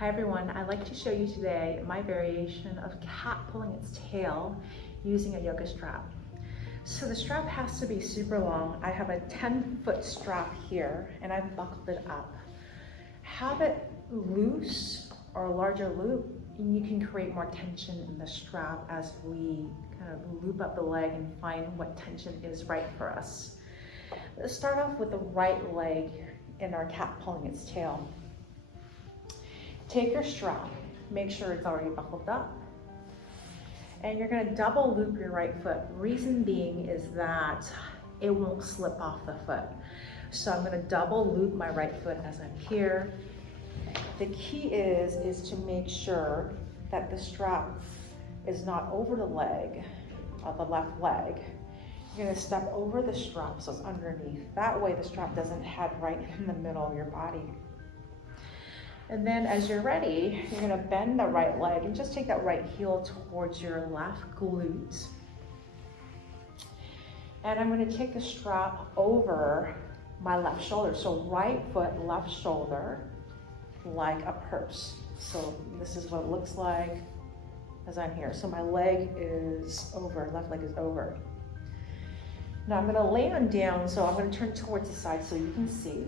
Hi everyone, I'd like to show you today my variation of cat pulling its tail using a yoga strap. So the strap has to be super long. I have a 10-foot strap here and I've buckled it up. Have it loose or a larger loop and you can create more tension in the strap as we kind of loop up the leg and find what tension is right for us. Let's start off with the right leg in our cat pulling its tail. Take your strap, make sure it's already buckled up, and you're going to double loop your right foot. Reason being is that it won't slip off the foot. So I'm going to double loop my right foot as I'm here. The key is to make sure that the strap is not over the leg, the left leg. You're going to step over the strap so it's underneath. That way the strap doesn't head right in the middle of your body. And then as you're ready, you're gonna bend the right leg and just take that right heel towards your left glute. And I'm gonna take the strap over my left shoulder. So right foot, left shoulder, like a purse. So this is what it looks like as I'm here. So my leg is over, left leg is over. Now I'm gonna land down, so I'm gonna turn towards the side so you can see.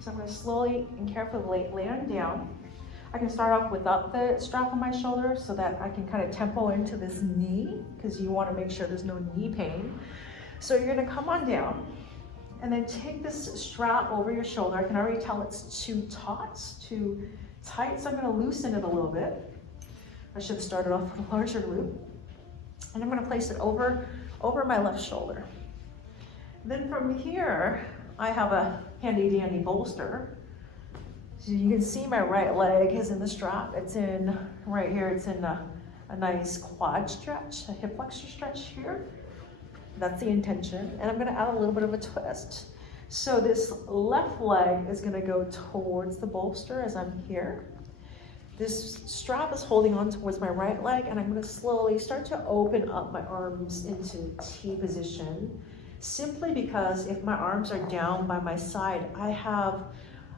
So I'm going to slowly and carefully land down. I can start off without the strap on my shoulder so that I can kind of tempo into this knee because you want to make sure there's no knee pain. So you're going to come on down and then take this strap over your shoulder. I can already tell it's too taut, too tight, so I'm going to loosen it a little bit. I should have started off with a larger loop. And I'm going to place it over my left shoulder. Then from here, I have a handy dandy bolster. So you can see my right leg is in the strap. It's in, right here, it's in a nice quad stretch, a hip flexor stretch here. That's the intention. And I'm gonna add a little bit of a twist. So this left leg is gonna go towards the bolster as I'm here. This strap is holding on towards my right leg and I'm gonna slowly start to open up my arms into T position. Simply because if my arms are down by my side, I have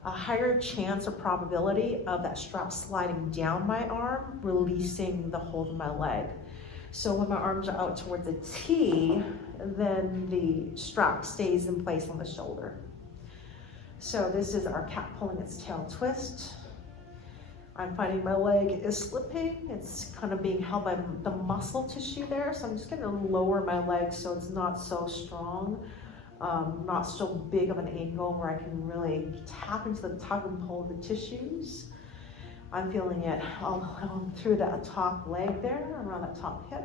a higher chance or probability of that strap sliding down my arm, releasing the hold of my leg. So when my arms are out towards the T, then the strap stays in place on the shoulder. So this is our cat pulling its tail twist. I'm finding my leg is slipping. It's kind of being held by the muscle tissue there. So I'm just gonna lower my leg so it's not so strong, not so big of an angle where I can really tap into the tug and pull of the tissues. I'm feeling it all through that top leg there, around that top hip,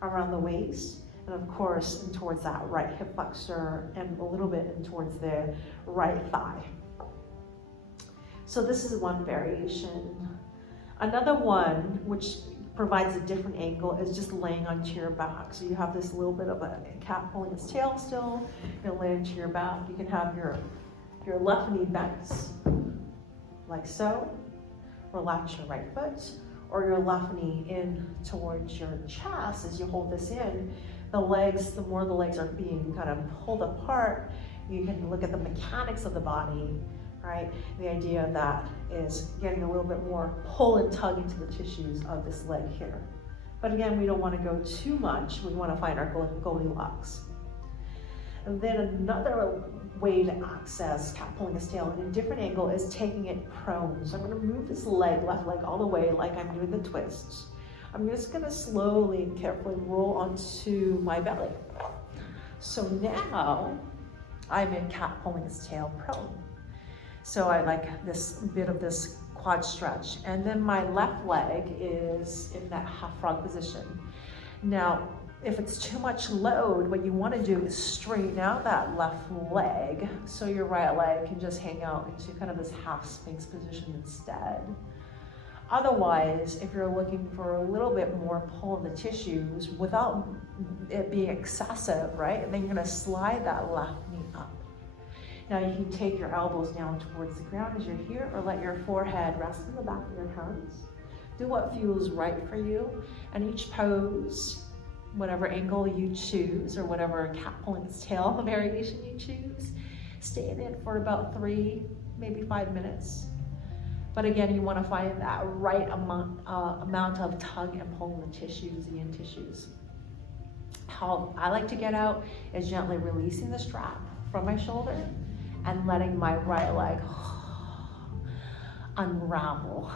around the waist, and of course, in towards that right hip flexor and a little bit in towards the right thigh. So this is one variation. Another one, which provides a different angle, is just laying onto your back. So you have this little bit of a cat pulling its tail still. You'll lay onto your back. You can have your left knee bent, like so. Relax your right foot, or your left knee in towards your chest as you hold this in. The legs, the more the legs are being kind of pulled apart, you can look at the mechanics of the body. Right? The idea of that is getting a little bit more pull and tug into the tissues of this leg here. But again, we don't want to go too much. We want to find our Goldilocks. And then another way to access cat pulling its tail in a different angle is taking it prone. So I'm going to move this leg, left leg, all the way like I'm doing the twist. I'm just going to slowly and carefully roll onto my belly. So now I'm in cat pulling its tail prone. So I like this bit of this quad stretch. And then my left leg is in that half frog position. Now, if it's too much load, what you want to do is straighten out that left leg so your right leg can just hang out into kind of this half sphinx position instead. Otherwise, if you're looking for a little bit more pull in the tissues without it being excessive, right? And then you're going to slide that left knee up. Now you can take your elbows down towards the ground as you're here, or let your forehead rest in the back of your hands. Do what feels right for you. And each pose, whatever angle you choose, or whatever cat pulling its tail variation you choose, stay in it for about 3, maybe 5 minutes. But again, you want to find that right amount of tug and pull in the tissues, the in tissues. How I like to get out is gently releasing the strap from my shoulder and letting my right leg unravel.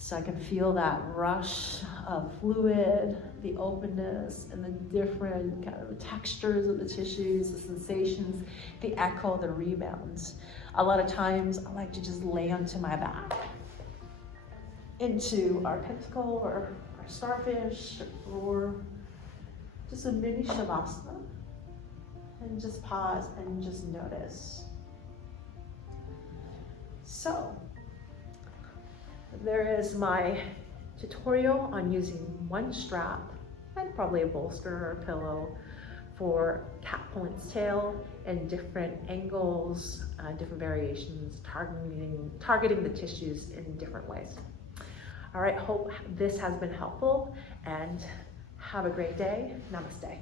So I can feel that rush of fluid, the openness, and the different kind of textures of the tissues, the sensations, the echo, the rebounds. A lot of times I like to just lay onto my back into our pentacle or our starfish or just a mini shavasana, and just pause and just notice. So there is my tutorial on using one strap and probably a bolster or a pillow for cat pulling tail in different angles, different variations, targeting the tissues in different ways. All right, hope this has been helpful and have a great day. Namaste.